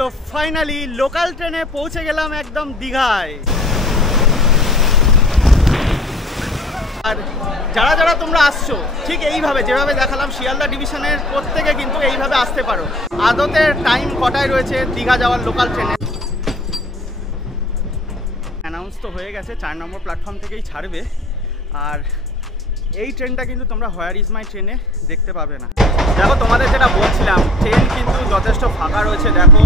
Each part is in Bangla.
তো ফাইনালি লোকাল ট্রেনে পৌঁছে গেলাম একদম দীঘায়। আর যারা যারা তোমরা আসছো ঠিক এইভাবে যেভাবে দেখালাম শিয়ালদা ডিভিশনের প্রত্যেকে কিন্তু এইভাবে আসতে পারো। আদতে টাইম কটায় রয়েছে দীঘা যাওয়ার লোকাল ট্রেনে? অ্যানাউন্স তো হয়ে গেছে, 4 নম্বর প্ল্যাটফর্ম থেকেই ছাড়বে। আর এই ট্রেনটা কিন্তু তোমরা হোয়ার ইজ মাই ট্রেনে দেখতে পাবে না। দেখো তোমাদের যেটা বলছিলাম, ট্রেন কিন্তু যথেষ্ট ফাঁকা রয়েছে, দেখো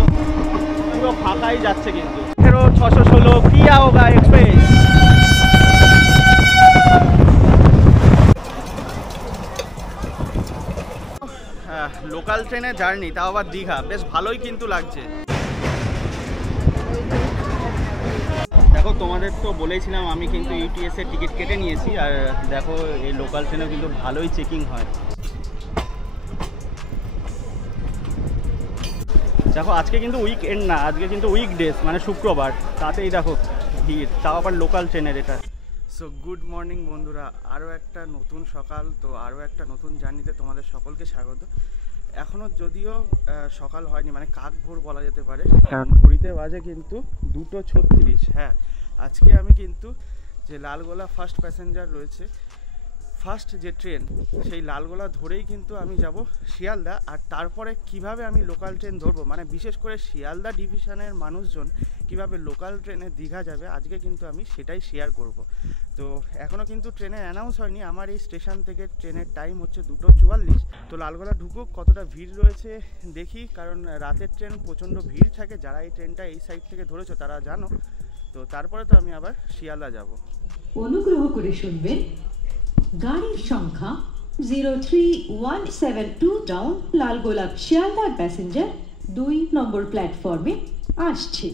পুরো ফাঁকাই যাচ্ছে কিন্তু। 616 কিয়া হোগা এক্সপ্রেস। লোকাল ট্রেনে জার্নি, তাও আবার দীঘা, বেশ ভালোই কিন্তু লাগছে। দেখো তোমাদের তো বলেছিলাম আমি কিন্তু ইউটিএস এর টিকিট কেটে নিয়েছি। আর দেখো এই লোকাল ট্রেনেও কিন্তু ভালোই চেকিং হয়। দেখো আজকে কিন্তু উইকএন্ড না, আজকে কিন্তু উইকডেজ, মানে শুক্রবার, তাতেই দেখো ভিড়, তাও আবার লোকাল ট্রেনের এটা। সো গুড মর্নিং বন্ধুরা, আরও একটা নতুন সকাল, তো আরও একটা নতুন জার্নিতে তোমাদের সকলকে স্বাগত। এখনও যদিও সকাল হয়নি, মানে কাক ভোর বলা যেতে পারে, কারণ ঘড়িতে বাজে কিন্তু 2:36। হ্যাঁ, আজকে আমি কিন্তু যে লালগোলা ফার্স্ট প্যাসেঞ্জার রয়েছে, ফার্স্ট যে ট্রেন, সেই লালগোলা ধরেই কিন্তু আমি যাব শিয়ালদা। আর তারপরে কিভাবে আমি লোকাল ট্রেন ধরবো, মানে বিশেষ করে শিয়ালদা ডিভিশনের মানুষজন কিভাবে লোকাল ট্রেনে দীঘা যাবে, আজকে কিন্তু আমি সেটাই শেয়ার করব। তো এখনও কিন্তু ট্রেনে অ্যানাউন্স হয়নি। আমার এই স্টেশন থেকে ট্রেনের টাইম হচ্ছে 2:44। তো লালগোলা ঢুকুক, কতটা ভিড় রয়েছে দেখি, কারণ রাতের ট্রেন প্রচণ্ড ভিড় থাকে। যারা এই ট্রেনটা এই সাইড থেকে ধরেছো তারা জানো। তো তারপরে তো আমি আবার শিয়ালদা যাব। অনুগ্রহ করে শুনবেন, গাড়ির সংখ্যা 03172 ডাউন লালগোলা শিয়ালদা প্যাসেঞ্জার 2 নম্বর প্ল্যাটফর্মে আসছে।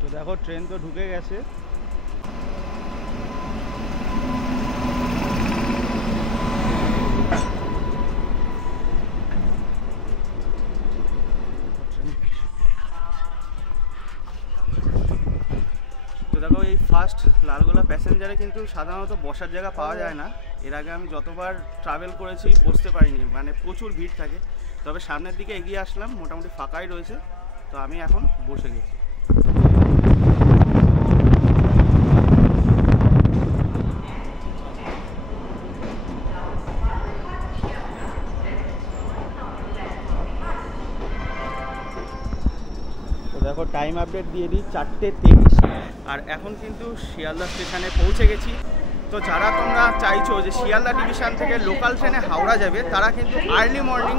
তো দেখো ট্রেন তো ঢুকে গেছে। তো দেখো এই ফার্স্ট লালগোলা প্যাসেঞ্জারে কিন্তু সাধারণত বসার জায়গা পাওয়া যায় না। এর আগে আমি যতবার ট্রাভেল করেছি বসতে পারিনি, মানে প্রচুর ভিড় থাকে। তবে সামনের দিকে এগিয়ে আসলাম, মোটামুটি ফাঁকাই রয়েছে, তো আমি এখন বসে গেছি। দেখো টাইম আপডেট দিয়ে দিই, 4:23। আর এখন কিন্তু শিয়ালদা স্টেশনে পৌঁছে গেছি। তো যারা তোমরা চাইছো যে শিয়ালদা ডিভিশন থেকে লোকাল ট্রেনে হাওড়া যাবে, তারা কিন্তু আর্লি মর্নিং,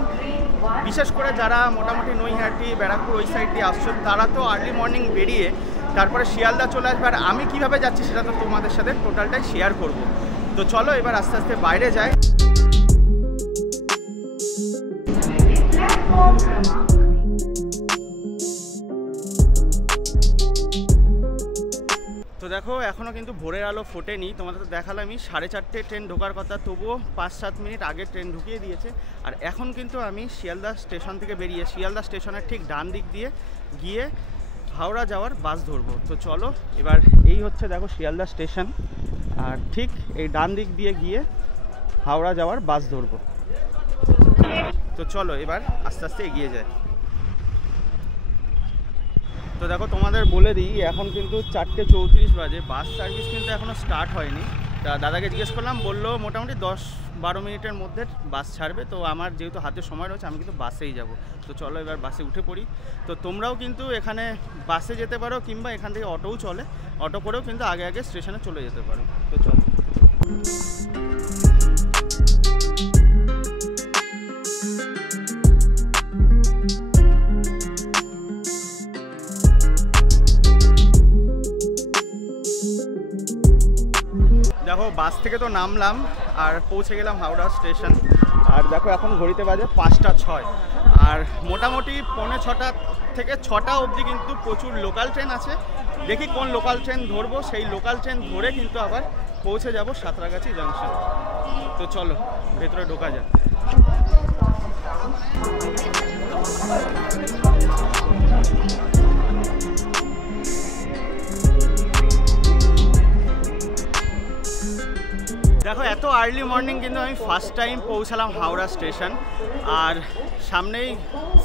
বিশেষ করে যারা মোটামুটি নৈহাটি ব্যারাকপুর ওই সাইড দিয়ে আসছো, তারা তো আর্লি মর্নিং বেরিয়ে তারপরে শিয়ালদা চলে আসবে। আর আমি কীভাবে যাচ্ছি সেটা তো তোমাদের সাথে টোটালটাই শেয়ার করব। তো চলো এবার আস্তে আস্তে বাইরে যাই। তো দেখো এখনও কিন্তু ভোরের আলো ফোটেনি। তোমাদের তো দেখালামই 4:30 ট্রেন ঢোকার কথা, তবুও 5-7 মিনিট আগে ট্রেন ঢুকিয়ে দিয়েছে। আর এখন কিন্তু আমি শিয়ালদা স্টেশন থেকে বেরিয়ে শিয়ালদা স্টেশনের ঠিক ডান দিক দিয়ে গিয়ে হাওড়া যাওয়ার বাস ধরবো। তো চলো এবার, এই হচ্ছে দেখো শিয়ালদা স্টেশন, আর ঠিক এই ডান দিক দিয়ে গিয়ে হাওড়া যাওয়ার বাস ধরবো। তো চলো এবার আস্তে আস্তে এগিয়ে যায়। তো দেখো তোমাদের বলে দিই, এখন কিন্তু 4:34 বাজে, বাস সার্ভিস কিন্তু এখনও স্টার্ট হয়নি। তা দাদাকে জিজ্ঞেস করলাম, বললো মোটামুটি 10-12 মিনিটের মধ্যে বাস ছাড়বে। তো আমার যেহেতু হাতে সময় রয়েছে, আমি কিন্তু বাসেই যাব। তো চলো এবার বাসে উঠে পড়ি। তো তোমরাও কিন্তু এখানে বাসে যেতে পারো, কিংবা এখান থেকে অটোও চলে, অটো করেও কিন্তু আগে আগে স্টেশনে চলে যেতে পারো। তো চলো। দেখো বাস থেকে তো নামলাম আর পৌঁছে গেলাম হাওড়া স্টেশন। আর দেখো এখন ঘড়িতে বাজে 5:06। আর মোটামুটি 5:45 থেকে 6টা অবধি কিন্তু প্রচুর লোকাল ট্রেন আছে। দেখি কোন লোকাল ট্রেন ধরবো, সেই লোকাল ট্রেন ধরে কিন্তু আবার পৌঁছে যাব সাঁতরাগাছি জাংশন। তো চলো ভেতরে ঢোকা যাক। দেখো এত আর্লি মর্নিং কিন্তু আমি ফার্স্ট টাইম পৌঁছালাম হাওড়া স্টেশন, আর সামনেই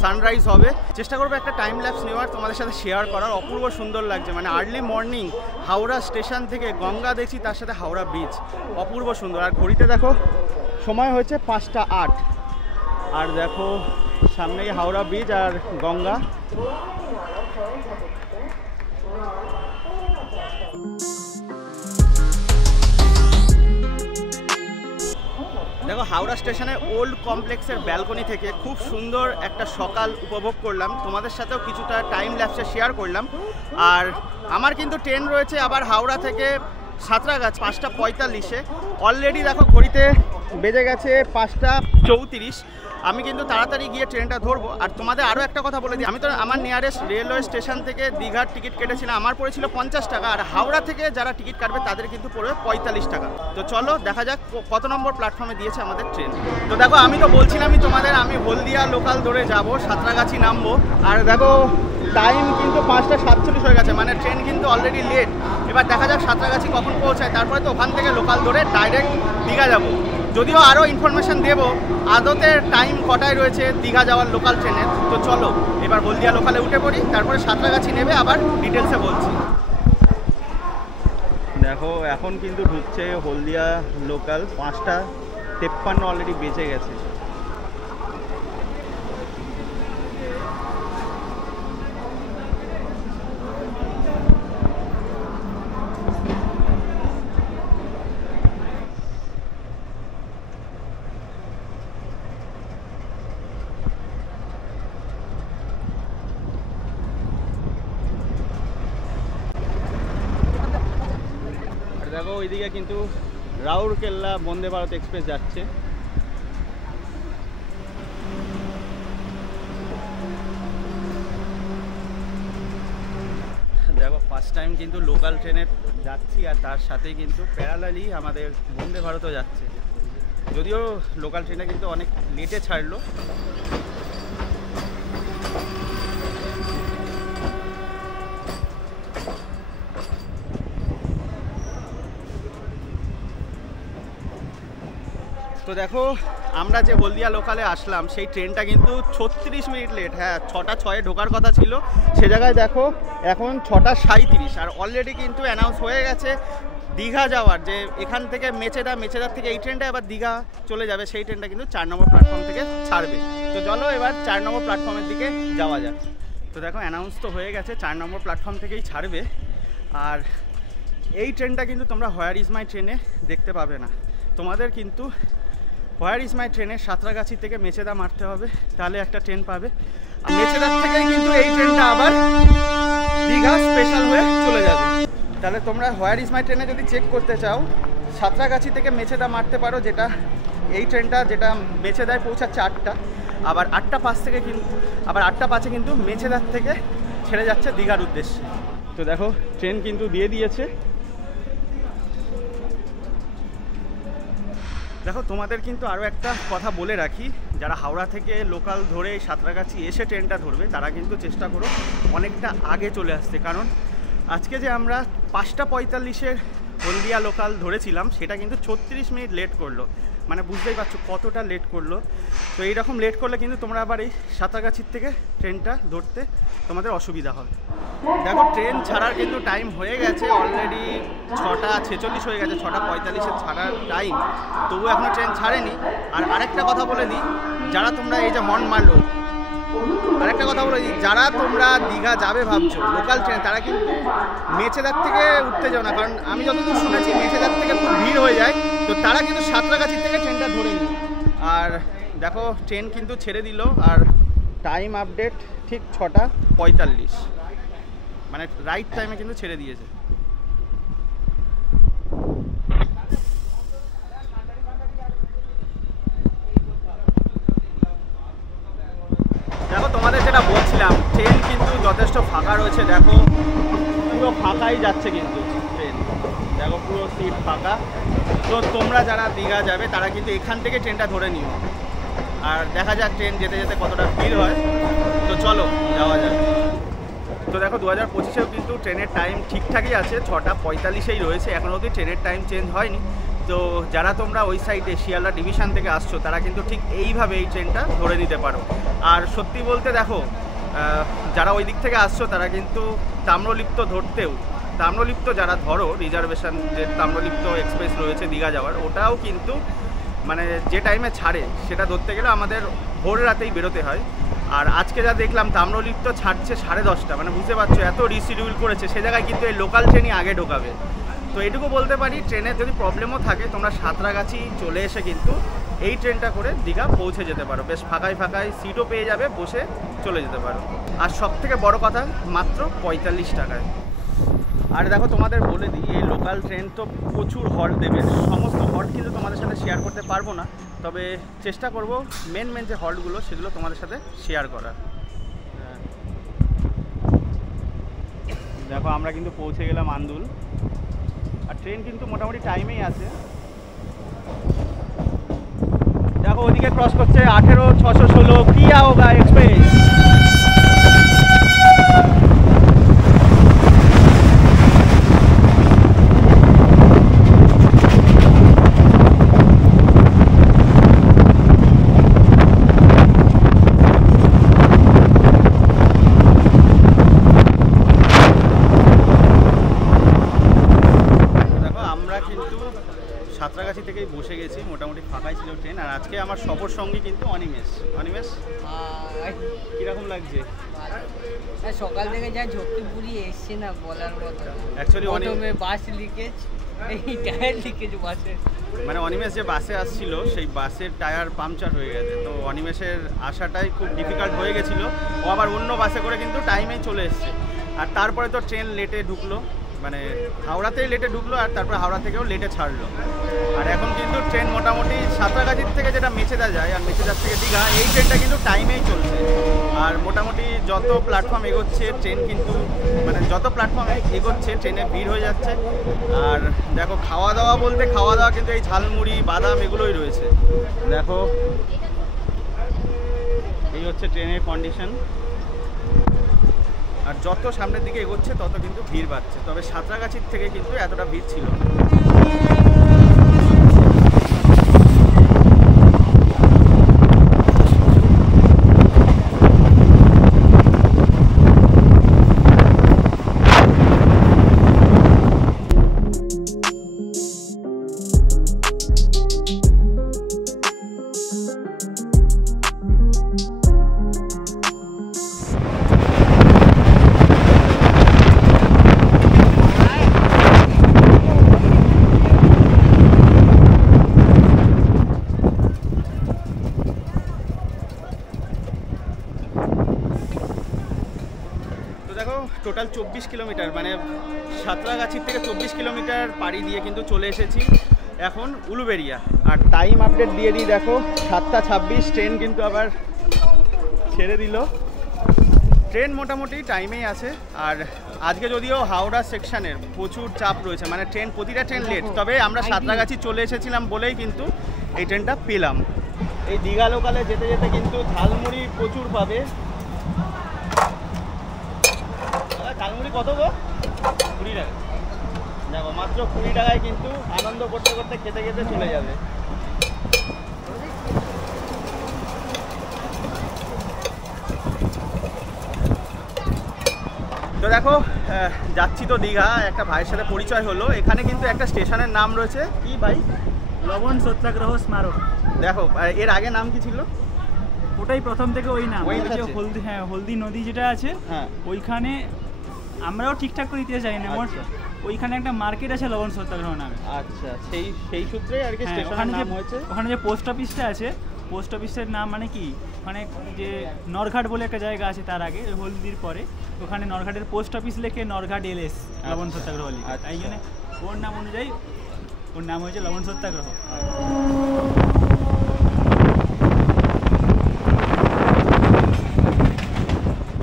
সানরাইজ হবে। চেষ্টা করবো একটা টাইম ল্যাপস নেওয়ার, তোমাদের সাথে শেয়ার করার। অপূর্ব সুন্দর লাগছে, মানে আর্লি মর্নিং হাওড়া স্টেশন থেকে গঙ্গা দেখছি, তার সাথে হাওড়া ব্রিজ, অপূর্ব সুন্দর। আর ঘড়িতে দেখো সময় হচ্ছে 5টা 8, আর দেখো সামনেই হাওড়া ব্রিজ আর গঙ্গা। দেখো হাওড়া স্টেশনে ওল্ড কমপ্লেক্সের ব্যালকনি থেকে খুব সুন্দর একটা সকাল উপভোগ করলাম, তোমাদের সাথেও কিছুটা টাইম ল্যাপসে শেয়ার করলাম। আর আমার কিন্তু ট্রেন রয়েছে আবার হাওড়া থেকে সাঁতরাগাছি 5টা 45-এ। অলরেডি দেখো ঘড়িতে বেজে গেছে 5টা 34। আমি কিন্তু তাড়াতাড়ি গিয়ে ট্রেনটা ধরবো। আর তোমাদের আরও একটা কথা বলে দিই, আমি তো আমার নিয়ারেস্ট রেলওয়ে স্টেশন থেকে দীঘার টিকিট কেটেছিলাম, আমার পড়েছিল 50 টাকা, আর হাওড়া থেকে যারা টিকিট কাটবে তাদের কিন্তু পড়বে 45 টাকা। তো চলো দেখা যাক কত নম্বর প্ল্যাটফর্মে দিয়েছে আমাদের ট্রেন। তো দেখো আমি তো বলছিলামই তোমাদের, আমি হলদিয়া লোকাল ধরে যাব, সাঁতরাগাছি নামবো। আর দেখো টাইম কিন্তু 5টা 47 হয়ে গেছে, মানে ট্রেন কিন্তু অলরেডি লেট। এবার দেখা যাক সাঁতরাগাছি কখন পৌঁছায়, তারপরে তো ওখান থেকে লোকাল ধরে ডাইরেক্ট দীঘা যাবো। যদিও আরও ইনফরমেশান দেবো আদতে টাইম কটায় রয়েছে দীঘা যাওয়ার লোকাল ট্রেনের। তো চলো এবার হলদিয়া লোকালে উঠে পড়ি, তারপরে সাঁতরাগাছি নেবে আবার ডিটেলসে বলছি। দেখো এখন কিন্তু ঢুকছে হলদিয়া লোকাল, 5টা 53 অলরেডি বেজে গেছে। দেখো ওইদিকে কিন্তু রাউরকেল্লা বন্দে ভারত এক্সপ্রেস যাচ্ছে। দেখো ফার্স্ট টাইম কিন্তু লোকাল ট্রেনে যাচ্ছি, আর তার সাথেই কিন্তু প্যারালালি আমাদের বন্দে ভারতও যাচ্ছে। যদিও লোকাল ট্রেনে কিন্তু অনেক লেটে ছাড়লো। তো দেখো আমরা যে হলদিয়া লোকালে আসলাম সেই ট্রেনটা কিন্তু 36 মিনিট লেট। হ্যাঁ 6টা 6-এ ঢোকার কথা ছিল, সে জায়গায় দেখো এখন 6টা 37। আর অলরেডি কিন্তু অ্যানাউন্স হয়ে গেছে দীঘা যাওয়ার, যে এখান থেকে মেচেদার থেকে এই ট্রেনটা এবার দীঘা চলে যাবে, সেই ট্রেনটা কিন্তু 4 নম্বর প্ল্যাটফর্ম থেকে ছাড়বে। তো চলো এবার 4 নম্বর প্ল্যাটফর্মের দিকে যাওয়া যাক। তো দেখো অ্যানাউন্স তো হয়ে গেছে 4 নম্বর প্ল্যাটফর্ম থেকেই ছাড়বে। আর এই ট্রেনটা কিন্তু তোমরা হোয়ার ইজ মাই ট্রেনে দেখতে পাবে না, তোমাদের কিন্তু হোয়ার ইজ মাই ট্রেনে সাঁতরাগাছি থেকে মেচেদা মারতে হবে, তাহলে একটা ট্রেন পাবে। আর মেচেদার থেকেই কিন্তু এই ট্রেনটা আবার দীঘা স্পেশাল হয়ে চলে যাবে। তাহলে তোমরা হোয়ার ইজ মাই ট্রেনে যদি চেক করতে চাও, সাঁতরাগাছি থেকে মেচেদা মারতে পারো, যেটা এই ট্রেনটা যেটা মেচেদায় পৌঁছাচ্ছে 8টা, আবার 8টা 5 থেকে কিন্তু আবার 8টা 5-এ কিন্তু মেচেদার থেকে ছেড়ে যাচ্ছে দীঘার উদ্দেশ্যে। তো দেখো ট্রেন কিন্তু দিয়ে দিয়েছে। দেখো তোমাদের কিন্তু আরও একটা কথা বলে রাখি, যারা হাওড়া থেকে লোকাল ধরে সাঁতরাগাছি এসে ট্রেনটা ধরবে তারা কিন্তু চেষ্টা করো অনেকটা আগে চলে আসতে, কারণ আজকে যে আমরা 5টা 45-এর হলদিয়া লোকাল ধরেছিলাম সেটা কিন্তু 36 মিনিট লেট করলো, মানে বুঝতেই পারছো কতটা লেট করলো। তো এইরকম লেট করলে কিন্তু তোমরা আবার এই সাঁতরাগাছির থেকে ট্রেনটা ধরতে তোমাদের অসুবিধা হবে। দেখো ট্রেন ছাড়ার কিন্তু টাইম হয়ে গেছে, অলরেডি 6টা 46 হয়ে গেছে, 6টা 45-এ ছাড়ার টাইম, তবু এখনও ট্রেন ছাড়েনি। আর আরেকটা কথা বলে দিই, যারা তোমরা এই যে মন মারলো, আরেকটা কথা বলে দিই, যারা তোমরা দীঘা যাবে ভাবছো লোকাল ট্রেন, তারা কিন্তু মেচেদার থেকে উঠতে যাও না, কারণ আমি যতদূর শুনেছি মেচেদার থেকে খুব ভিড় হয়ে যায়। তো তারা কিন্তু সাঁতরাগাছি থেকে ট্রেনটা ধরে নিই। আর দেখো ট্রেন কিন্তু ছেড়ে দিল, আর টাইম আপডেট ঠিক 6টা 45, মানে রাইট টাইমে কিন্তু ছেড়ে দিয়েছে। দেখো তোমাদের যেটা বলছিলাম, ট্রেন কিন্তু যথেষ্ট ফাঁকা রয়েছে, দেখো পুরো ফাঁকাই যাচ্ছে কিন্তু ট্রেন, দেখো পুরো সিট ফাঁকা। তো তোমরা যারা দীঘা যাবে তারা কিন্তু এখান থেকে ট্রেনটা ধরে নিও, আর দেখা যাক ট্রেন যেতে যেতে কতটা ভিড় হয়। তো চলো যাওয়া যাক। তো দেখো 2025-এও কিন্তু ট্রেনের টাইম ঠিকঠাকই আছে, 6টা 45-এই রয়েছে, এখনও অবধি ট্রেনের টাইম চেঞ্জ হয়নি। তো যারা তোমরা ওই সাইডে শিয়ালদা ডিভিশন থেকে আসছো তারা কিন্তু ঠিক এইভাবে এই ট্রেনটা ধরে নিতে পারো। আর সত্যি বলতে দেখো, যারা ওই দিক থেকে আসছো তারা কিন্তু তাম্রলিপ্ত ধরতেও, তাম্রলিপ্ত যারা ধরো রিজার্ভেশন, যে তাম্রলিপ্ত এক্সপ্রেস রয়েছে দীঘা যাওয়ার, ওটাও কিন্তু মানে যে টাইমে ছাড়ে সেটা ধরতে গেলে আমাদের ভোর রাতেই বেরোতে হয়। আর আজকে যা দেখলাম তাম্রলিপ্ত ছাড়ছে 10:30, মানে বুঝতে পারছো এত রিশিডিউল করেছে, সে জায়গায় কিন্তু এই লোকাল ট্রেনই আগে ঢোকাবে। তো এটুকু বলতে পারি, ট্রেনের যদি প্রবলেমও থাকে তোমরা সাঁতরাগাছি চলে এসে কিন্তু এই ট্রেনটা করে দীঘা পৌঁছে যেতে পারো। বেশ ফাঁকায় ফাঁকায় সিটও পেয়ে যাবে, বসে চলে যেতে পারো। আর সব থেকে বড় কথা, মাত্র 45 টাকায়। আর দেখো তোমাদের বলে দিই, এই লোকাল ট্রেন তো প্রচুর হল্ট দেবে, সমস্ত হল্ট কিন্তু তোমাদের সাথে শেয়ার করতে পারবো না, তবে চেষ্টা করব মেন যে হল্টগুলো সেগুলো তোমাদের সাথে শেয়ার করার। দেখো আমরা কিন্তু পৌঁছে গেলাম আন্দুল, আর ট্রেন কিন্তু মোটামুটি টাইমেই আছে। দেখো ওদিকে ক্রস করছে 18,616 কিয়া হোগা এক্সপ্রেস। সাঁতরাগাছি থেকেই বসে গেছি, মোটামুটি ফাঁকাই ছিল ট্রেন। আর আজকে আমার সফর সঙ্গী কিন্তু অনিমেষ। অনিমেষ, কীরকম লাগছে? সকাল থেকে যা ঝক্কিপুরি এসছে না বলার মতো। অ্যাকচুয়ালি বাস লিকেজ, এই টায়ার লিকেজ বাসে, মানে অনিমেষ যে বাসে আসছিল সেই বাসের টায়ার পাংচার হয়ে গেছে, তো অনিমেষের আসাটাই খুব ডিফিকাল্ট হয়ে গেছিলো। ও আবার অন্য বাসে করে কিন্তু টাইমেই চলে এসছে। আর তারপরে তো ট্রেন লেটে ঢুকলো, মানে হাওড়াতেই লেটে ঢুকলো, আর তারপরে হাওড়া থেকেও লেটে ছাড়লো। আর এখন কিন্তু ট্রেন মোটামুটি সাঁতরাগাছির থেকে যেটা মেচেদা যায় আর মেচেদার থেকে দীঘা, এই ট্রেনটা কিন্তু টাইমেই চলছে। আর মোটামুটি যত প্ল্যাটফর্ম এগোচ্ছে ট্রেন কিন্তু, মানে যত প্ল্যাটফর্ম এগোচ্ছে ট্রেনে ভিড় হয়ে যাচ্ছে। আর দেখো খাওয়া দাওয়া বলতে, খাওয়া দাওয়া কিন্তু এই ঝালমুড়ি, বাদাম এগুলোই রয়েছে। দেখো এই হচ্ছে ট্রেনের কন্ডিশন। আর যত সামনের দিকে এগোচ্ছে তত কিন্তু ভিড় বাড়ছে, তবে সাঁতরাগাছির থেকে কিন্তু এতটা ভিড় ছিল না। টোটাল 24 কিলোমিটার, মানে সাঁতরাগাছির থেকে 24 কিলোমিটার পাড়ি দিয়ে কিন্তু চলে এসেছি এখন উলুবেড়িয়া। আর টাইম আপডেট দিয়ে দিই, দেখো 7:26 ট্রেন কিন্তু আবার ছেড়ে দিল। ট্রেন মোটামুটি টাইমেই আছে। আর আজকে যদিও হাওড়া সেকশনের প্রচুর চাপ রয়েছে, মানে ট্রেন প্রতিটা ট্রেন লেট, তবে আমরা সাঁতরাগাছি চলে এসেছিলাম বলেই কিন্তু এই ট্রেনটা পেলাম। এই দীঘা লোকালে যেতে যেতে কিন্তু ঝালমুড়ি প্রচুর পাবে। ঝালমুড়ি কত গো? 20 টাকা। দেখো মাত্র 20 টাকায় কিন্তু আনন্দ করতে করতে খেতে খেতে চলে যাবে। তো দেখো যাচ্ছি তো দীঘা, একটা ভাইয়ের সাথে পরিচয় হলো। এখানে কিন্তু একটা স্টেশনের নাম রয়েছে, কি ভাই? লবণ সত্যাগ্রহ স্মারক। দেখো এর আগে নাম কি ছিল? ওটাই প্রথম থেকে ওই নাম। ওই যে হলদি, হ্যাঁ হলদি নদী যেটা আছে, হ্যাঁ ওইখানে আমরাও ঠিকঠাক করে ইতিহাস জানি না। ওইখানে একটা মার্কেট আছে লবণ সত্যাগ্রহ নামে। আচ্ছা, সেই সূত্রেই আর কি স্টেশনের নাম হয়েছে। ওখানে যে পোস্ট অফিসটা আছে, পোস্ট অফিসের নাম মানে কি, ওখানে যে নরঘাট বলে একটা জায়গা আছে, তার আগে ওই হলদির পরে ওখানে নরঘাটের পোস্ট অফিস লেখে নরঘাট LS লবণ সত্যাগ্রহ লিখে। তাই জন্য ওর নাম অনুযায়ী ওর নাম হয়েছে লবণ সত্যাগ্রহ।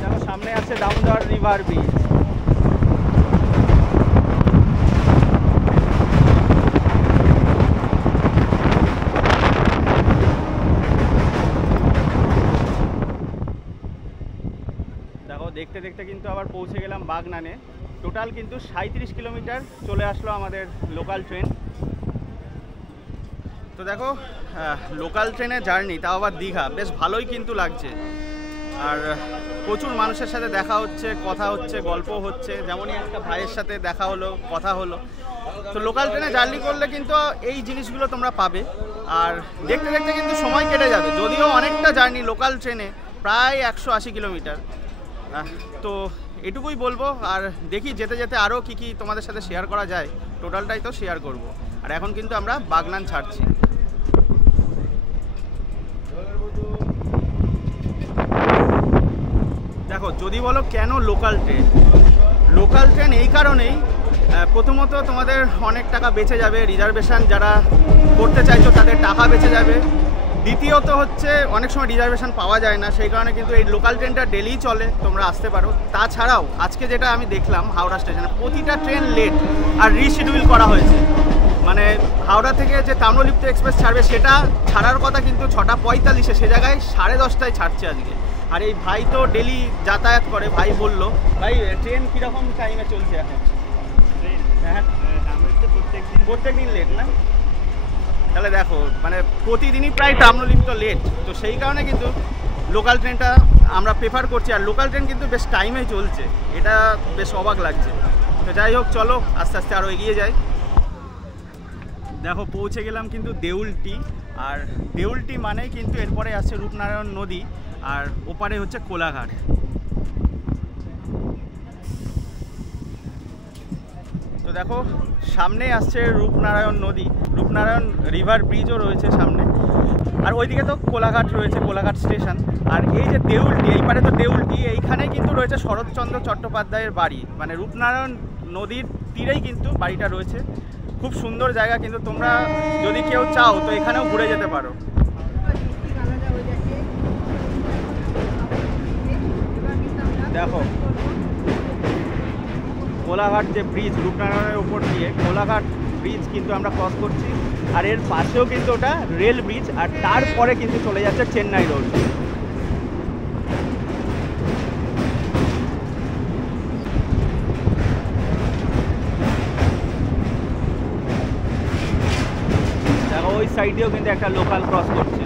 দেখো সামনে আছে দামোদর রিভার ব্রিজ। দেখো দেখতে দেখতে কিন্তু আবার পৌঁছে গেলাম বাগনানে। টোটাল কিন্তু 37 কিলোমিটার চলে আসলো আমাদের লোকাল ট্রেন। তো দেখো লোকাল ট্রেনে জার্নি, তাও আবার দীঘা, বেশ ভালোই কিন্তু লাগছে। আর প্রচুর মানুষের সাথে দেখা হচ্ছে, কথা হচ্ছে, গল্প হচ্ছে, যেমনই একটা ভাইয়ের সাথে দেখা হলো, কথা হলো। তো লোকাল ট্রেনে জার্নি করলে কিন্তু এই জিনিসগুলো তোমরা পাবে। আর দেখতে দেখতে কিন্তু সময় কেটে যাবে, যদিও অনেকটা জার্নি লোকাল ট্রেনে, প্রায় 180 কিলোমিটার। তো এটুকুই বলবো। আর দেখি যেতে যেতে আরও কী কী তোমাদের সাথে শেয়ার করা যায়, টোটালটাই তো শেয়ার করব। আর এখন কিন্তু আমরা বাগনান ছাড়ছি। দেখো, যদি বলো কেন লোকাল ট্রেন, লোকাল ট্রেন এই কারণেই, প্রথমত তোমাদের অনেক টাকা বেঁচে যাবে, রিজার্ভেশন যারা করতে চাইছো তাদের টাকা বেঁচে যাবে। দ্বিতীয়ত হচ্ছে অনেক সময় রিজার্ভেশন পাওয়া যায় না, সেই কারণে কিন্তু এই লোকাল ট্রেনটা ডেলিই চলে, তোমরা আসতে পারো। তাছাড়াও আজকে যেটা আমি দেখলাম হাওড়া স্টেশনে প্রতিটা ট্রেন লেট আর রিশিডিউল করা হয়েছে। মানে হাওড়া থেকে যে তাম্রলিপ্ত এক্সপ্রেস ছাড়বে সেটা ছাড়ার কথা কিন্তু 6:45, সে জায়গায় 10:30 ছাড়ছে আজকে। আর এই ভাই তো ডেলি যাতায়াত করে, ভাই বললো ভাই ট্রেন কীরকম টাইমে চলছে এখন? হ্যাঁ, প্রত্যেক দিন লেট না? তাহলে দেখো, মানে প্রতিদিনই প্রায় তাম্রলিপ্ত লেট। তো সেই কারণে কিন্তু লোকাল ট্রেনটা আমরা প্রেফার করছি। আর লোকাল ট্রেন কিন্তু বেশ টাইমে চলছে, এটা বেশ অবাক লাগছে। তো যাই হোক, চলো আস্তে আস্তে আরও এগিয়ে যাই। দেখো, পৌঁছে গেলাম কিন্তু দেউলটি। আর দেউলটি মানেই কিন্তু এরপরে আসছে রূপনারায়ণ নদী, আর ওপারে হচ্ছে কোলাঘাট। তো দেখো, সামনেই আসছে রূপনারায়ণ নদী, রূপনারায়ণ রিভার ব্রিজও রয়েছে সামনে। আর ওইদিকে তো কোলাঘাট রয়েছে, কোলাঘাট স্টেশন। আর এই যে দেউলটি, এই পারে তো দেউলটি, এইখানেই কিন্তু রয়েছে শরৎচন্দ্র চট্টোপাধ্যায়ের বাড়ি। মানে রূপনারায়ণ নদীর তীরেই কিন্তু বাড়িটা রয়েছে। খুব সুন্দর জায়গা, কিন্তু তোমরা যদি কেউ চাও তো এখানেও ঘুরে যেতে পারো। দেখো, কোলাঘাট যে ব্রিজ, রূপনারায়ণের উপর দিয়ে কোলাঘাট ব্রিজ কিন্তু আমরা ক্রস করছি। আর এর পাশেও কিন্তু ওটা রেল ব্রিজ, আর তারপরে কিন্তু চলে যাচ্ছে চেন্নাই রোড। দেখো, ওই সাইডেও কিন্তু একটা লোকাল ক্রস করছে।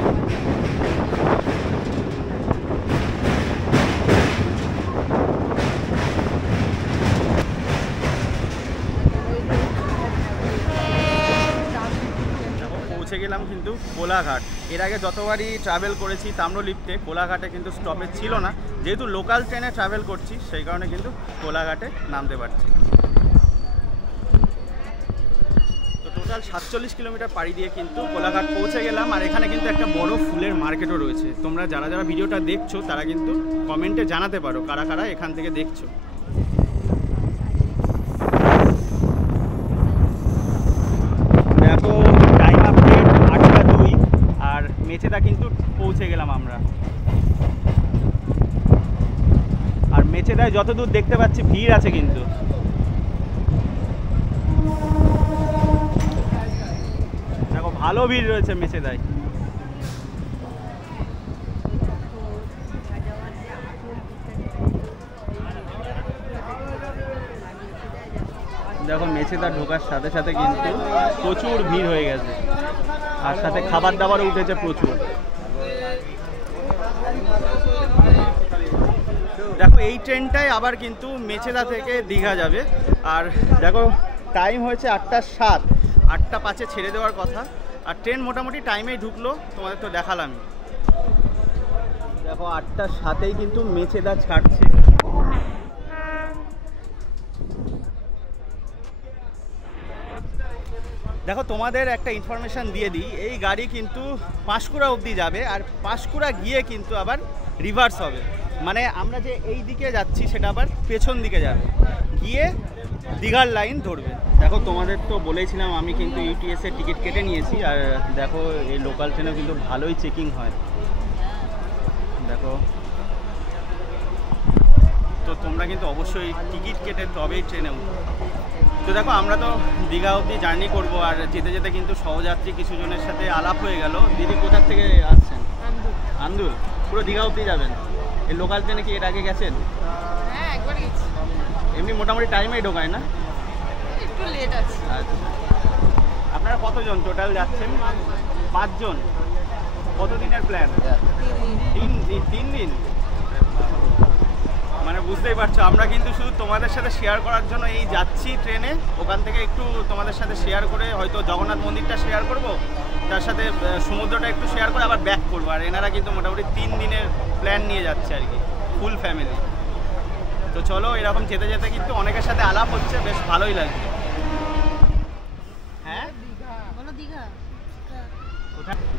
পৌঁছে গেলাম কিন্তু কোলাঘাট। এর আগে যতবারই ট্রাভেল করেছি তাম্রলিপ্তে, কোলাঘাটে কিন্তু স্টপেজ ছিল না। যেহেতু লোকাল ট্রেনে ট্রাভেল করছি, সেই কারণে কিন্তু কোলাঘাটে নামতে পারছি। তো টোটাল 47 কিলোমিটার পাড়ি দিয়ে কিন্তু কোলাঘাট পৌঁছে গেলাম। আর এখানে কিন্তু একটা বড় ফুলের মার্কেটও রয়েছে। তোমরা যারা যারা ভিডিওটা দেখছো তারা কিন্তু কমেন্টে জানাতে পারো কারা কারা এখান থেকে দেখছো। দেখো, টাইম আপডেট 8:02, আর মেচেদা কিন্তু পৌঁছে গেলাম আমরা। আর মেচেদায় যতদূর দেখতে পাচ্ছি ভিড় আছে কিন্তু। দেখো, ভালো ভিড় রয়েছে মেচেদায়। দেখো, মেচেদা ঢোকার সাথে সাথে কিন্তু প্রচুর ভিড় হয়ে গেছে, আর সাথে খাবার দাবারও উঠেছে প্রচুর। দেখো, এই ট্রেনটাই আবার কিন্তু মেচেদা থেকে দীঘা যাবে। আর দেখো, টাইম হয়েছে 8:07, 8:05 ছেড়ে দেওয়ার কথা। আর ট্রেন মোটামুটি টাইমেই ঢুকলো, তোমাদের তো দেখালাম। দেখো, 8:07 কিন্তু মেচেদা ছাড়ছে। দেখো, তোমাদের একটা ইনফরমেশান দিয়ে দিই, এই গাড়ি কিন্তু পাঁশকুড়া অবধি যাবে, আর পাঁশকুড়া গিয়ে কিন্তু আবার রিভার্স হবে। মানে আমরা যে এই দিকে যাচ্ছি সেটা আবার পেছন দিকে যাবে, গিয়ে দীঘার লাইন ধরবে। দেখো, তোমাদের তো বলেছিলাম আমি কিন্তু ইউটিএসের টিকিট কেটে নিয়েছি। আর দেখো, এই লোকাল ট্রেনেও কিন্তু ভালোই চেকিং হয়। দেখো, তো তোমরা কিন্তু অবশ্যই টিকিট কেটে তবেই ট্রেনে উঠো। তো দেখো, আমরা তো দীঘা অবধি জার্নি করব। আর যেতে যেতে কিন্তু সহযাত্রী কিছু জনের সাথে আলাপ হয়ে গেল। দিদি কোথা থেকে আসছেন? আন্দুল। পুরো দীঘা অবধি যাবেন? এই লোকাল ট্রেনে কি এর আগে গেছেন? হ্যাঁ, একবার গেছি। এমনি মোটামুটি টাইমেই ঢোকায় না? একটু লেট আছে। আচ্ছা, আপনারা কতজন টোটাল যাচ্ছেন? 5 জন। কতদিনের প্ল্যান? 3 দিন। মানে বুঝতেই পারছো, আমরা কিন্তু শুধু তোমাদের সাথে শেয়ার করার জন্য এই যাচ্ছি ট্রেনে, ওখান থেকে একটু তোমাদের সাথে শেয়ার করে হয়তো জগন্নাথ মন্দিরটা শেয়ার করব, তার সাথে সমুদ্রটা একটু শেয়ার করে আবার ব্যাক করবো। আর এনারা কিন্তু মোটামুটি 3 দিনের প্ল্যান নিয়ে যাচ্ছে আর কি, ফুল ফ্যামিলি। তো চলো, এরকম যেতে যেতে কিন্তু অনেকের সাথে আলাপ হচ্ছে, বেশ ভালোই লাগছে। হ্যাঁ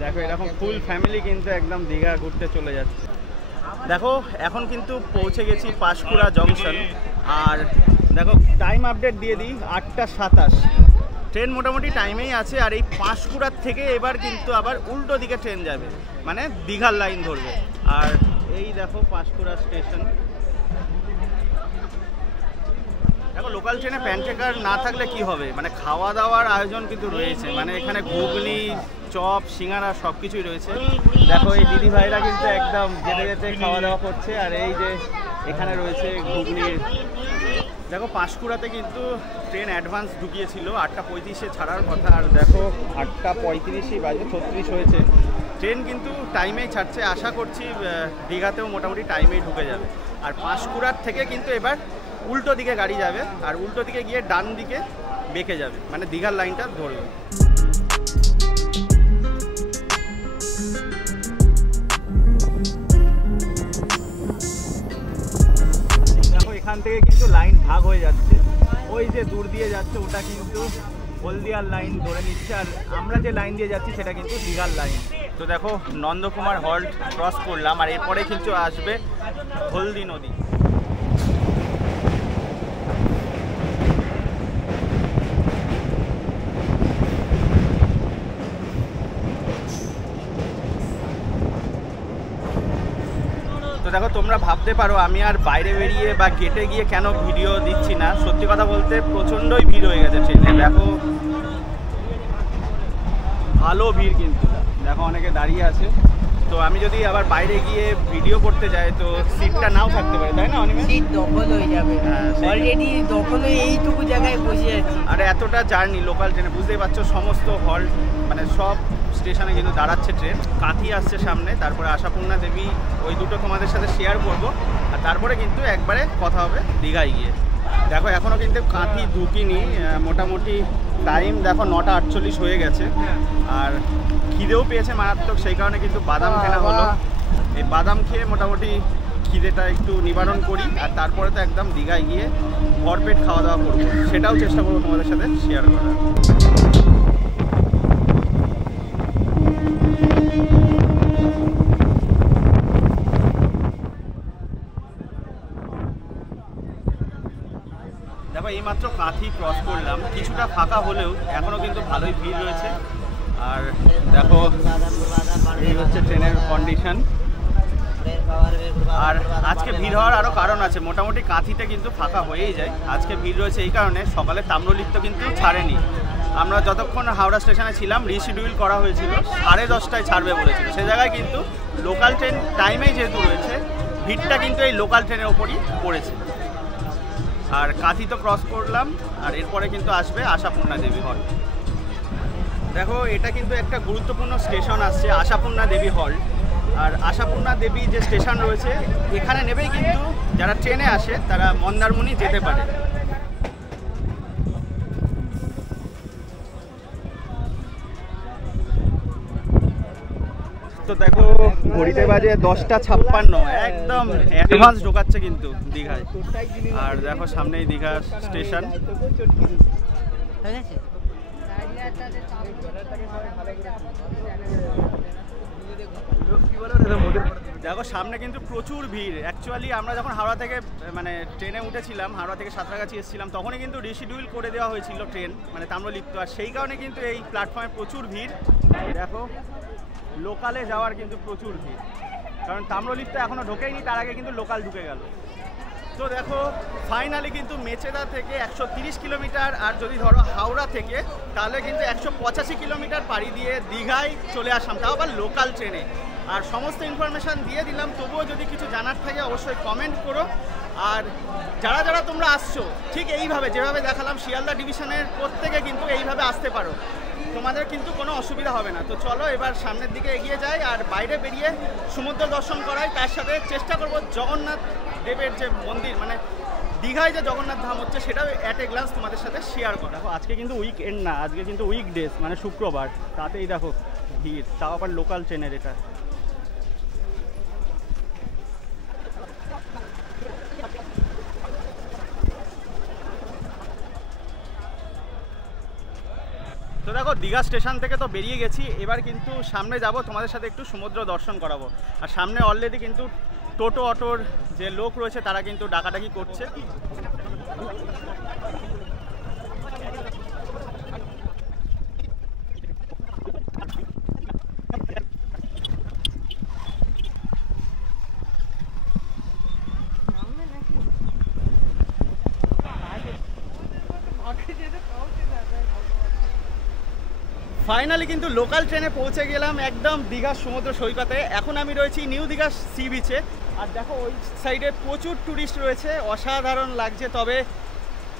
দেখো, এরকম ফুল ফ্যামিলি কিন্তু একদম দীঘা ঘুরতে চলে যাচ্ছে। দেখো এখন কিন্তু পৌঁছে গেছি পাঁশকুড়া জংশন। আর দেখো টাইম আপডেট দিয়ে দিই, 8:27। ট্রেন মোটামুটি টাইমেই আছে। আর এই পাঁশকুড়ার থেকে এবার কিন্তু আবার উল্টো দিকে ট্রেন যাবে, মানে দীঘার লাইন ধরবে। আর এই দেখো পাঁশকুড়া স্টেশন। দেখো লোকাল ট্রেনে প্যান্টেকার না থাকলে কি হবে, মানে খাওয়া দাওয়ার আয়োজন কিন্তু রয়েছে, মানে এখানে ঘুগনি, চপ, সিঙ্গারা সব কিছুই রয়েছে। দেখো এই দিদি ভাইরা কিন্তু একদম যেতে যেতে খাওয়া দাওয়া করছে। আর এই যে এখানে রয়েছে ঘুগনির। দেখো পাঁশকুড়াতে কিন্তু ট্রেন অ্যাডভান্স ঢুকিয়েছিল, 8:35-এ ছাড়ার কথা। আর দেখো 8:35 বাজে, 36 হয়েছে। ট্রেন কিন্তু টাইমেই ছাড়ছে। আশা করছি দীঘাতেও মোটামুটি টাইমেই ঢুকে যাবে। আর পাঁশকুড়ার থেকে কিন্তু এবার উল্টো দিকে গাড়ি যাবে, আর উল্টো দিকে গিয়ে ডান দিকে বেঁকে যাবে, মানে দীঘার লাইনটা ধরবে। দেখো এখান থেকে কিন্তু লাইন ভাগ হয়ে যাচ্ছে, ওই যে দূর দিয়ে যাচ্ছে ওটা কিন্তু হলদিয়ার লাইন ধরে নিচ্ছে, আর আমরা যে লাইন দিয়ে যাচ্ছি সেটা কিন্তু দীঘার লাইন। তো দেখো নন্দকুমার হল্ট ক্রস করলাম, আর এরপরে কিন্তু আসবে হলদি নদী। দেখো তোমরা ভাবতে পারো আমি আর বাইরে বেরিয়ে বা গেটে গিয়ে কেন ভিডিও দিচ্ছি না। সত্যি কথা বলতে প্রচণ্ডই ভিড় হয়ে গেছে ট্রেনে। দেখো ভালো ভিড়, কিন্তু দেখো অনেকে দাঁড়িয়ে আছে। তো আমি যদি আবার বাইরে গিয়ে ভিডিও করতে যাই তো সিটটা নাও থাকতে পারে, তাই না? অনিমেষ সিট দখল হয়ে যাবে, অলরেডি দখল হয়ে এইটুকু জায়গায় বসে আছি। আর এতটা জার্নি লোকাল ট্রেনে, বুঝতেই পারছো সমস্ত হল্ট, মানে সব স্টেশনে কিন্তু দাঁড়াচ্ছে ট্রেন। কাঁথি আসছে সামনে, তারপরে আশাপূর্ণা দেবী, ওই দুটো তোমাদের সাথে শেয়ার করব। আর তারপরে কিন্তু একবারে কথা হবে দীঘায় গিয়ে। দেখো এখনও কিন্তু কাঁথি ঢুকিনি, মোটামুটি টাইম দেখো 9:48 হয়ে গেছে। আর খিদেও পেয়েছে মারাত্মক, সেই কারণে কিন্তু বাদাম কেনা হলো। এই বাদাম খেয়ে মোটামুটি খিদেটা একটু নিবারণ করি, আর তারপরে তো একদম দীঘায় গিয়ে ভরপেট খাওয়া দাওয়া করবো, সেটাও চেষ্টা করবো তোমাদের সাথে শেয়ার করার। দেখো এইমাত্র কাঁথি ক্রস করলাম, কিছুটা ফাঁকা হলেও এখনও কিন্তু ভালোই ভিড় রয়েছে। আর দেখো এই হচ্ছে ট্রেনের কন্ডিশন। আর আজকে ভিড় হওয়ার আরও কারণ আছে, মোটামুটি কাঁথিতে কিন্তু ফাঁকা হয়েই যায়। আজকে ভিড় রয়েছে এই কারণে, সকালে তাম্রলিপ্ত কিন্তু ছাড়েনি। আমরা যতক্ষণ হাওড়া স্টেশনে ছিলাম রিশিডিউল করা হয়েছিল, 10:30টায় ছাড়বে বলেছিল। সে জায়গায় কিন্তু লোকাল ট্রেন টাইমেই যেহেতু রয়েছে, ভিড়টা কিন্তু এই লোকাল ট্রেনের ওপরই পড়েছে। আর কাঁথি তো ক্রস করলাম, আর এরপরে কিন্তু আসবে আশাপূর্ণা দেবী হল। দেখো এটা কিন্তু একটা গুরুত্বপূর্ণ স্টেশন আসছে, আশাপূর্ণা দেবী হল। আর আশাপূর্ণা দেবী যে স্টেশন রয়েছে এখানে নেবেই কিন্তু যারা ট্রেনে আসে তারা মন্দারমণি যেতে পারে। তো দেখো ঘড়িতে বাজে 10:56, একদম অ্যাডভান্স ঢোকাচ্ছে কিন্তু দীঘায়। আর দেখো সামনেই দীঘা স্টেশন। দেখো সামনে কিন্তু প্রচুর ভিড়। অ্যাকচুয়ালি আমরা যখন হাওড়া থেকে মানে ট্রেনে উঠেছিলাম, হাওড়া থেকে সাঁতরাগাছি এসেছিলাম, তখনই কিন্তু রিশিডিউল করে দেওয়া হয়েছিল ট্রেন, মানে তাম্রলিপ্ত। আর সেই কারণে কিন্তু এই প্ল্যাটফর্মে প্রচুর ভিড়। দেখো লোকালে যাওয়ার কিন্তু প্রচুর ভিড়, কারণ তাম্রলিপ্ত এখনও ঢোকেইনি, তার আগে কিন্তু লোকাল ঢুকে গেল। তো দেখো ফাইনালি কিন্তু মেচেদা থেকে 130 কিলোমিটার, আর যদি ধরো হাওড়া থেকে তাহলে কিন্তু 185 কিলোমিটার পাড়ি দিয়ে দীঘায় চলে আসলাম, তাও আবার লোকাল ট্রেনে। আর সমস্ত ইনফরমেশান দিয়ে দিলাম, তবুও যদি কিছু জানার থাকে অবশ্যই কমেন্ট করো। আর যারা যারা তোমরা আসছো ঠিক এইভাবে যেভাবে দেখালাম শিয়ালদা ডিভিশনের প্রত্যেকে কিন্তু এইভাবে আসতে পারো। তোমাদের কিন্তু কোনো অসুবিধা হবে না। তো চলো এবার সামনের দিকে এগিয়ে যাই আর বাইরে বেরিয়ে সমুদ্র দর্শন করাই, তার সাথে চেষ্টা করব জগন্নাথ দেবের যে মন্দির মানে দীঘায় যে জগন্নাথ ধাম হচ্ছে সেটাও অ্যাট এ গ্লান্স তোমাদের সাথে শেয়ার করা। দেখো আজকে কিন্তু উইকএন্ড না, আজকে কিন্তু উইকডেজ মানে শুক্রবার, তাতেই দেখো ভিড়, তাও আবার লোকাল ট্রেনের এটা। তো দেখো দীঘা স্টেশন থেকে তো বেরিয়ে গেছি, এবার কিন্তু সামনে যাব, তোমাদের সাথে একটু সমুদ্র দর্শন করাবো। আর সামনে অলরেডি কিন্তু টোটো অটোর যে লোক রয়েছে তারা কিন্তু ডাকাডাকি করছে। ফাইনালি কিন্তু লোকাল ট্রেনে পৌঁছে গেলাম একদম দীঘার সমুদ্র সৈকতে। এখন আমি রয়েছি নিউ দীঘা সি বিচে। আর দেখো ওই সাইডে প্রচুর ট্যুরিস্ট রয়েছে, অসাধারণ লাগছে। তবে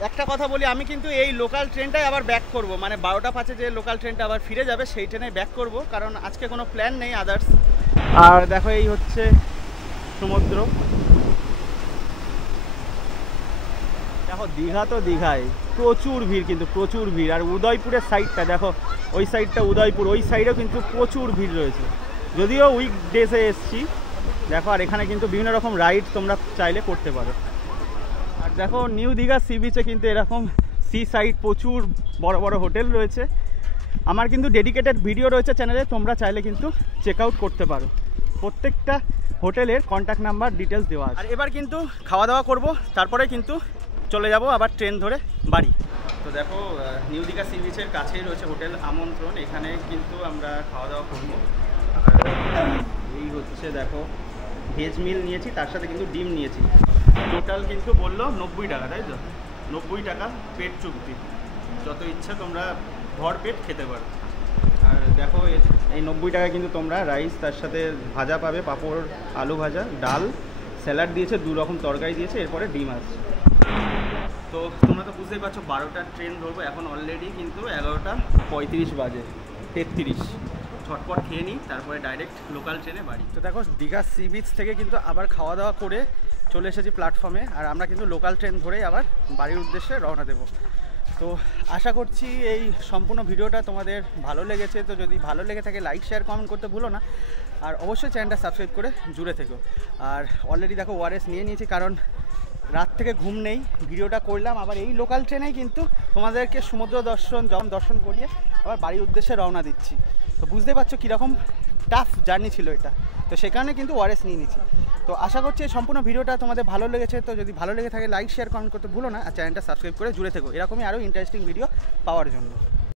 একটা কথা বলি, আমি কিন্তু এই লোকাল ট্রেনটাই আবার ব্যাক করব, মানে 12টা 5-এ যে লোকাল ট্রেনটা আবার ফিরে যাবে সেই ট্রেনে ব্যাক করব, কারণ আজকে কোনো প্ল্যান নেই আদার্স। আর দেখো এই হচ্ছে সমুদ্র। দেখো দীঘা তো দীঘায় প্রচুর ভিড়, কিন্তু প্রচুর ভিড়। আর উদয়পুরের সাইডটা দেখো, ওই সাইডটা উদয়পুর, ওই সাইডেও কিন্তু প্রচুর ভিড় রয়েছে, যদিও উইকডেজে এসছি। দেখো আর এখানে কিন্তু বিভিন্ন রকম রাইড তোমরা চাইলে করতে পারো। আর দেখো নিউ দীঘা সি বিচে কিন্তু এরকম সি সাইড প্রচুর বড় বড় হোটেল রয়েছে। আমার কিন্তু ডেডিকেটেড ভিডিও রয়েছে চ্যানেলে, তোমরা চাইলে কিন্তু চেক আউট করতে পারো। প্রত্যেকটা হোটেলের কন্ট্যাক্ট নাম্বার ডিটেলস দেওয়া আছে। আর এবার কিন্তু খাওয়া দাওয়া করব, তারপরে কিন্তু চলে যাব আবার ট্রেন ধরে বাড়ি। তো দেখো নিউ দীঘা সি বিচের কাছেই রয়েছে হোটেল আমন্ত্রণ, এখানে কিন্তু আমরা খাওয়া দাওয়া করবো। এই হচ্ছে দেখো ভেজ মিল নিয়েছি, তার সাথে কিন্তু ডিম নিয়েছি। টোটাল কিন্তু বললো 90 টাকা, তাই তো? 90 টাকা পেট চুক্তি, যত ইচ্ছা তোমরা ভর পেট খেতে পারো। আর দেখো এই 90 টাকায় কিন্তু তোমরা রাইস, তার সাথে ভাজা পাবে, পাঁপড়, আলু ভাজা, ডাল, স্যালাড দিয়েছে, 2 রকম তরকারি দিয়েছে, এরপরে ডিম আছে। তো তোমরা তো বুঝতেই পারছো 12টার ট্রেন ধরবো, এখন অলরেডি কিন্তু 11:35 বাজে, 33। ঝটপট খেয়ে নিই, তারপরে ডাইরেক্ট লোকাল ট্রেনে বাড়ি। তো দেখো দীঘা সি বিচ থেকে কিন্তু আবার খাওয়া দাওয়া করে চলে এসেছি প্ল্যাটফর্মে, আর আমরা কিন্তু লোকাল ট্রেন ধরেই আবার বাড়ির উদ্দেশ্যে রওনা দেবো। তো আশা করছি এই সম্পূর্ণ ভিডিওটা তোমাদের ভালো লেগেছে। তো যদি ভালো লেগে থাকে লাইক শেয়ার কমেন্ট করতে ভুলো না, আর অবশ্যই চ্যানেলটা সাবস্ক্রাইব করে জুড়ে থেকো। আর অলরেডি দেখো ওআরএস নিয়ে নিয়েছি, কারণ রাত থেকে ঘুম নেই, ভিডিওটা করলাম আবার এই লোকাল ট্রেনেই কিন্তু তোমাদেরকে সমুদ্র দর্শন করিয়ে আবার বাড়ির উদ্দেশ্যে রওনা দিচ্ছি। তো বুঝতে পারছো কীরকম টাফ জার্নি ছিল এটা, তো সে কারণে কিন্তু ওআরএস নিয়ে নিচ্ছি। তো আশা করছি এই সম্পূর্ণ ভিডিওটা তোমাদের ভালো লেগেছে। তো যদি ভালো লেগে থাকে লাইক শেয়ার কমেন্ট করতে ভুলো না, আর চ্যানেলটা সাবস্ক্রাইব করে জুড়ে থেকো এরকমই আরও ইন্টারেস্টিং ভিডিও পাওয়ার জন্য।